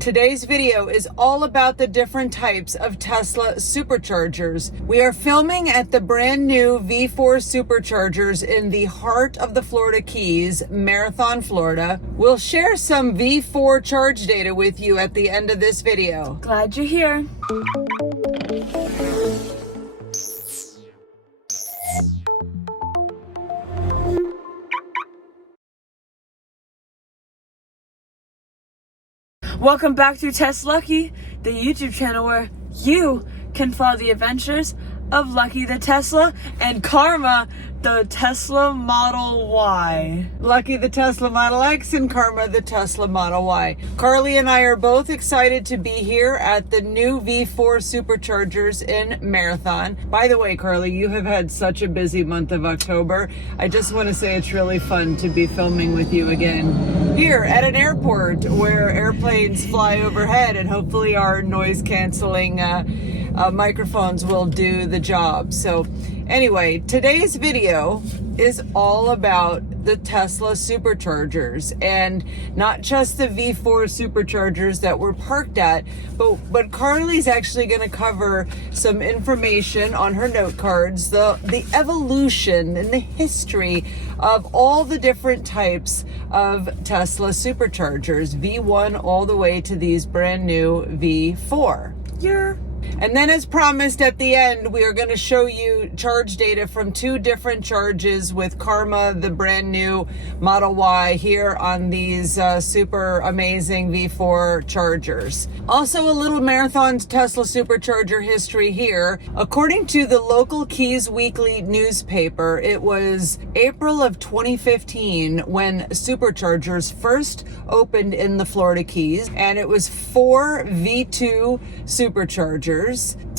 Today's video is all about the different types of Tesla Superchargers. We are filming at the brand new V4 Superchargers in the heart of the Florida Keys, Marathon, Florida. We'll share some V4 charge data with you at the end of this video. Glad you're here. Welcome back to Tesla Lucky, the YouTube channel where you can follow the adventures of Lucky the Tesla and Karma the Tesla Model Y. Lucky the Tesla Model X and Karma the Tesla Model Y. Carly and I are both excited to be here at the new V4 Superchargers in Marathon. By the way, Carly, you have had such a busy month of October. I just want to say it's really fun to be filming with you again here at an airport where airplanes fly overhead, and hopefully our noise canceling microphones will do the job. So anyway, today's video is all about the Tesla Superchargers, and not just the V4 Superchargers that we're parked at, but Carly's actually going to cover some information on her note cards, the evolution and the history of all the different types of Tesla Superchargers, V1 all the way to these brand new V4. And then, as promised, at the end, we are going to show you charge data from two different charges with Karma, the brand new Model Y, here on these super amazing V4 chargers. Also, a little Marathon Tesla Supercharger history here. According to the local Keys Weekly newspaper, it was April of 2015 when Superchargers first opened in the Florida Keys, and it was 4 V2 Superchargers.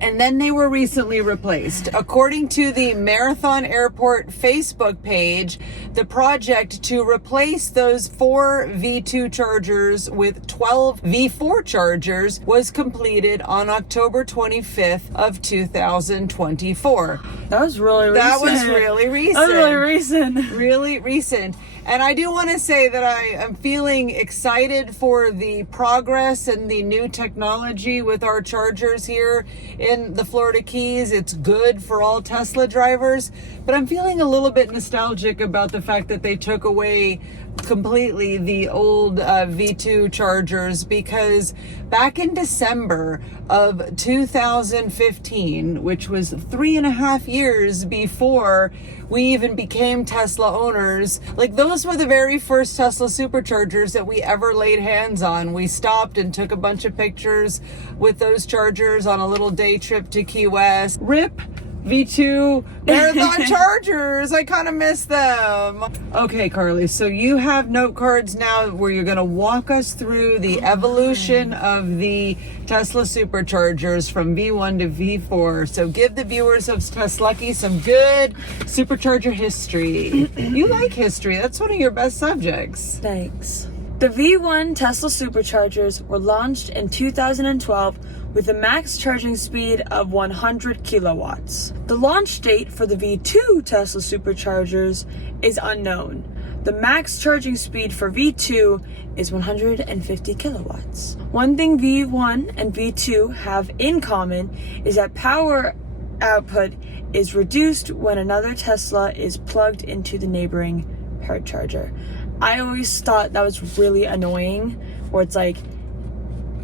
And then they were recently replaced. According to the Marathon Airport Facebook page, the project to replace those 4 V2 chargers with 12 V4 chargers was completed on October 25th of 2024. That was really recent. That was really recent. That was really recent. Really recent. And I do want to say that I am feeling excited for the progress and the new technology with our chargers here in the Florida Keys. It's good for all Tesla drivers, but I'm feeling a little bit nostalgic about the fact that they took away completely the old V2 chargers, because back in December of 2015, which was 3.5 years before we even became Tesla owners, like, those were the very first Tesla Superchargers that we ever laid hands on. We stopped and took a bunch of pictures with those chargers on a little day trip to Key West. RIP V2 Marathon chargers. I kind of miss them. Okay, Carly, so you have note cards now where you're going to walk us through the evolution of the Tesla Superchargers from V1 to V4. So give the viewers of Tesla Lucky some good supercharger history. You like history. That's one of your best subjects. Thanks. The V1 Tesla Superchargers were launched in 2012 with a max charging speed of 100 kilowatts. The launch date for the V2 Tesla Superchargers is unknown. The max charging speed for V2 is 150 kilowatts. One thing V1 and V2 have in common is that power output is reduced when another Tesla is plugged into the neighboring paired charger. I always thought that was really annoying, where it's like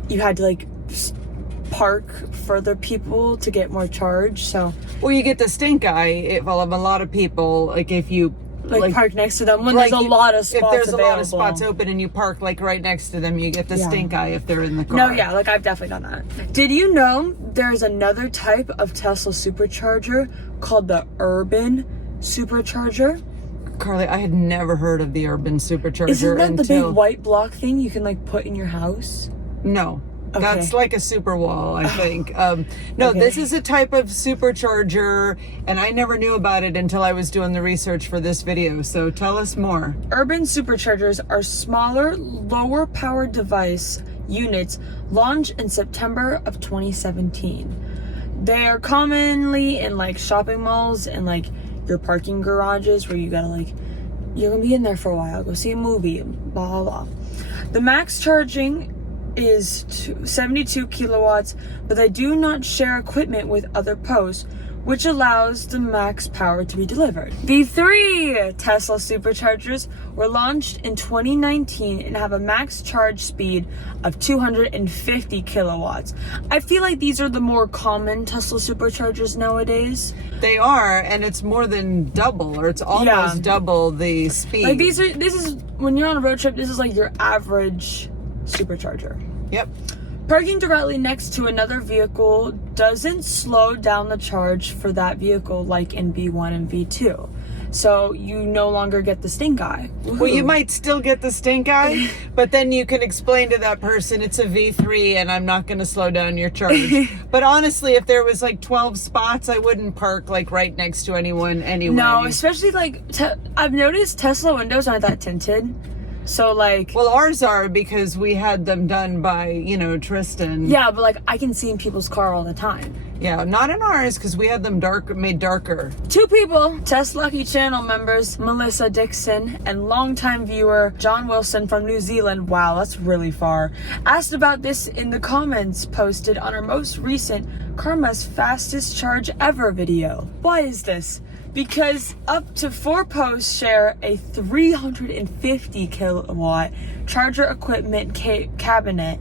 you had to like park further people to get more charge. So, well, you get the stink eye. Well, of a lot of people, like if you like park next to them when there's a lot of spots. If there's available. A lot of spots open and you park like right next to them, you get the stink eye if they're in the car. No, yeah, like I've definitely done that. Did you know there's another type of Tesla Supercharger called the Urban Supercharger? Carly, I had never heard of the Urban Supercharger. Isn't that the big white block thing you can like put in your house? No. Okay. That's like a super wall, I think. No, okay. This is a type of supercharger, and I never knew about it until I was doing the research for this video. So tell us more. Urban Superchargers are smaller, lower powered device units launched in September of 2017. They are commonly in like shopping malls and like your parking garages where you gotta like, you're gonna be in there for a while, go see a movie, blah, blah, blah. The max charging is 72 kilowatts, but they do not share equipment with other posts, which allows the max power to be delivered. V3 Tesla Superchargers were launched in 2019 and have a max charge speed of 250 kilowatts. I feel like these are the more common Tesla Superchargers nowadays. They are, and it's more than double, or it's almost double the speed. Like this is when you're on a road trip, this is like your average supercharger. Yep. Parking directly next to another vehicle doesn't slow down the charge for that vehicle like in V1 and V2. So you no longer get the stink eye. Woohoo. Well, you might still get the stink eye, but then you can explain to that person it's a V3 and I'm not going to slow down your charge. But honestly, if there was like 12 spots, I wouldn't park like right next to anyone anyway. No, especially like, I've noticed Tesla windows aren't that tinted. So like, well, ours are because we had them done by, Tristan. Yeah, but like I can see in people's car all the time. Yeah, not in ours because we had them made darker. 2 people, Tesla Lucky channel members, Melissa Dixon and longtime viewer John Wilson from New Zealand, wow, that's really far, asked about this in the comments posted on our most recent Karma's fastest charge ever video. Why is this? Because up to 4 posts share a 350 kilowatt charger equipment cabinet,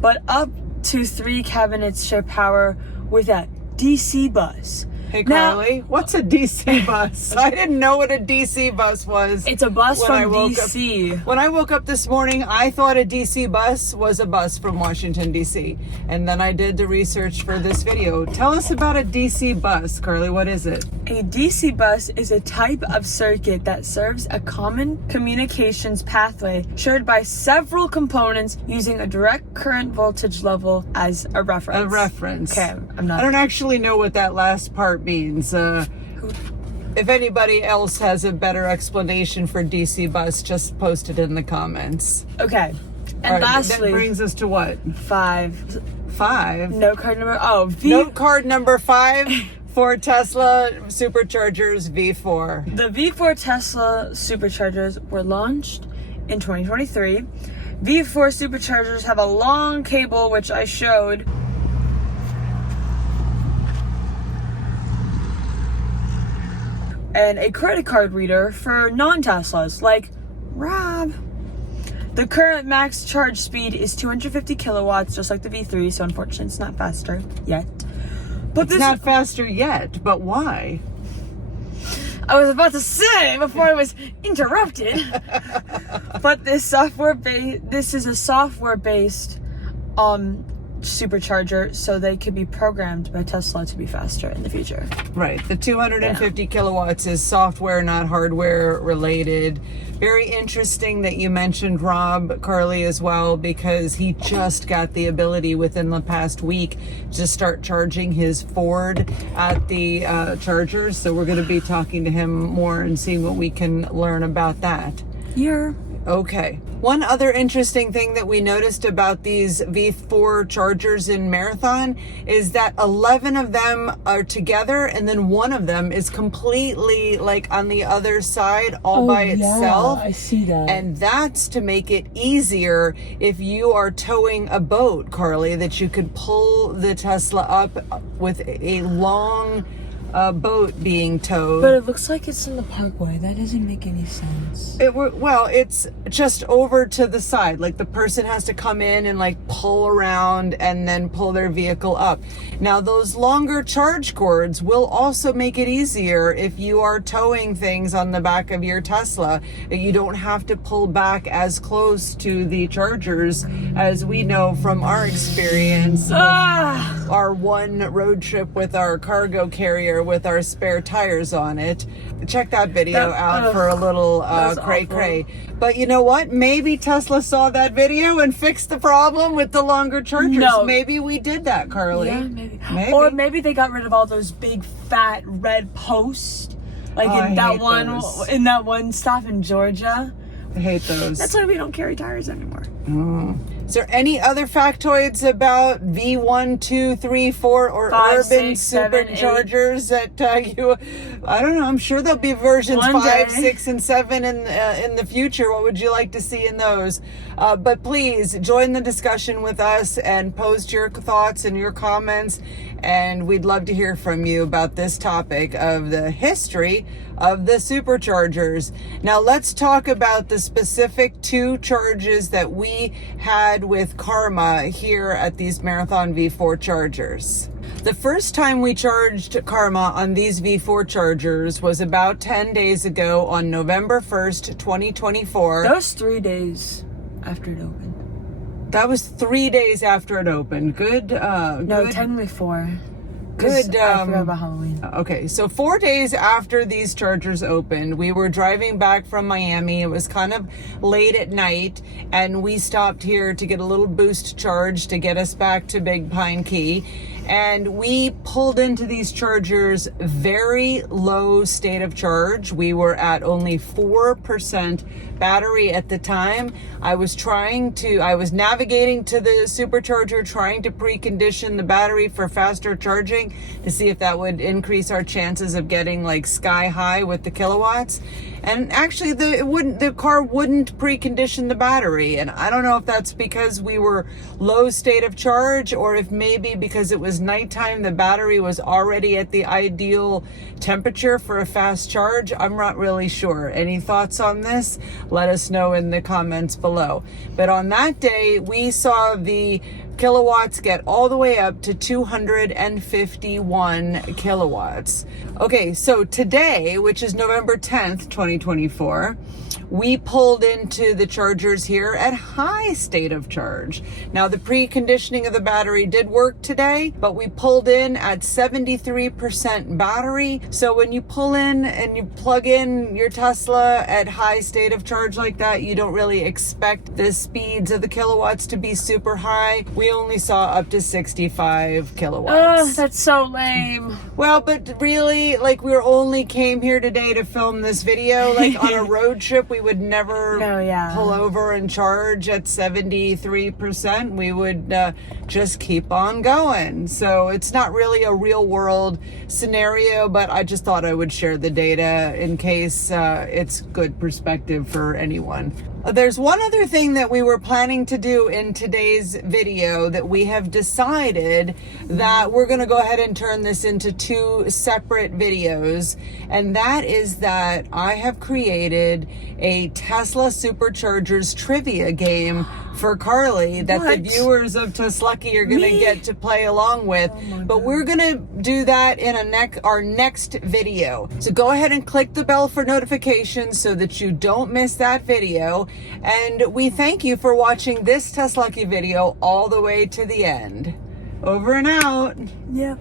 but up to 3 cabinets share power with a DC bus. Hey Carly, what's a DC bus? I didn't know what a DC bus was. It's a bus from DC. When I woke up this morning, I thought a DC bus was a bus from Washington, DC. And then I did the research for this video. Tell us about a DC bus, Carly. What is it? A DC bus is a type of circuit that serves a common communications pathway shared by several components using a direct current voltage level as a reference. A reference. Okay, I don't actually know what that last part means. If anybody else has a better explanation for DC bus, just post it in the comments. Okay. And right, lastly, that brings us to what? 5. 5? Note card number, note card number 5 for Tesla Superchargers V4. The V4 Tesla Superchargers were launched in 2023. V4 Superchargers have a long cable, which I showed. And a credit card reader for non-Teslas, like Rob. The current max charge speed is 250 kilowatts, just like the V3, so unfortunately it's not faster yet. But it's not faster yet, but why? I was about to say before I was interrupted. But this is a software-based supercharger, so they could be programmed by Tesla to be faster in the future. Right. The 250 kilowatts is software, not hardware related. Very interesting that you mentioned Rob, Carly, as well, because he just got the ability within the past week to start charging his Ford at the chargers. So we're going to be talking to him more and seeing what we can learn about that. Yeah. Okay. One other interesting thing that we noticed about these V4 chargers in Marathon is that 11 of them are together and then one of them is completely like on the other side all by itself. I see that. And that's to make it easier if you are towing a boat, Carly, that you could pull the Tesla up with a long boat being towed. But it looks like it's in the parkway. That doesn't make any sense. It's just over to the side. Like the person has to come in and like pull around and then pull their vehicle up. Now those longer charge cords will also make it easier if you are towing things on the back of your Tesla. You don't have to pull back as close to the chargers as we know from our experience. Our one road trip with our cargo carrier with our spare tires on it. Check that video out for a little cray-cray. But you know what? Maybe Tesla saw that video and fixed the problem with the longer chargers. No. Maybe we did that, Carly. Yeah, maybe. Or maybe they got rid of all those big fat red posts. Like in that one stop in Georgia. I hate those. That's why we don't carry tires anymore. Is there any other factoids about V1, 2, 3, 4, or 5, urban 6, 7, superchargers that you? I don't know. I'm sure there'll be versions One 5, day. 6, and 7 in the future. What would you like to see in those? But please join the discussion with us and post your thoughts and your comments. And we'd love to hear from you about this topic of the history of the superchargers. Now let's talk about the specific 2 charges that we had with Karma here at these Marathon V4 chargers. The first time we charged Karma on these V4 chargers was about 10 days ago on November 1st, 2024. That was 3 days after it opened. That was 3 days after it opened. Good. No, technically 4. Good. I forgot about Halloween. Okay, so 4 days after these chargers opened, we were driving back from Miami. It was kind of late at night, and we stopped here to get a little boost charge to get us back to Big Pine Key. And we pulled into these chargers very low state of charge. We were at only 4% battery at the time. I was navigating to the supercharger, trying to precondition the battery for faster charging to see if that would increase our chances of getting like sky high with the kilowatts. And actually the car wouldn't precondition the battery. And I don't know if that's because we were low state of charge, or if maybe because it was nighttime, the battery was already at the ideal temperature for a fast charge. I'm not really sure. Any thoughts on this? Let us know in the comments below. But on that day, we saw the kilowatts get all the way up to 251 kilowatts. Okay, so today, which is November 10th, 2024, we pulled into the chargers here at high state of charge. Now, the preconditioning of the battery did work today, but we pulled in at 73% battery. So when you pull in and you plug in your Tesla at high state of charge like that, you don't really expect the speeds of the kilowatts to be super high. We only saw up to 65 kilowatts. Oh, that's so lame. Well, but really, like, we only came here today to film this video. Like, on a road trip, we would never pull over and charge at 73%. We would just keep on going. So it's not really a real world scenario, but I just thought I would share the data in case it's good perspective for anyone. There's one other thing that we were planning to do in today's video that we have decided that we're going to go ahead and turn this into 2 separate videos. And that is that I have created a Tesla Superchargers trivia game for Carly that the viewers of Teslucky are going to get to play along with. But we're going to do that in our next video. So go ahead and click the bell for notifications so that you don't miss that video. And we thank you for watching this Teslucky video all the way to the end. Over and out. Yep.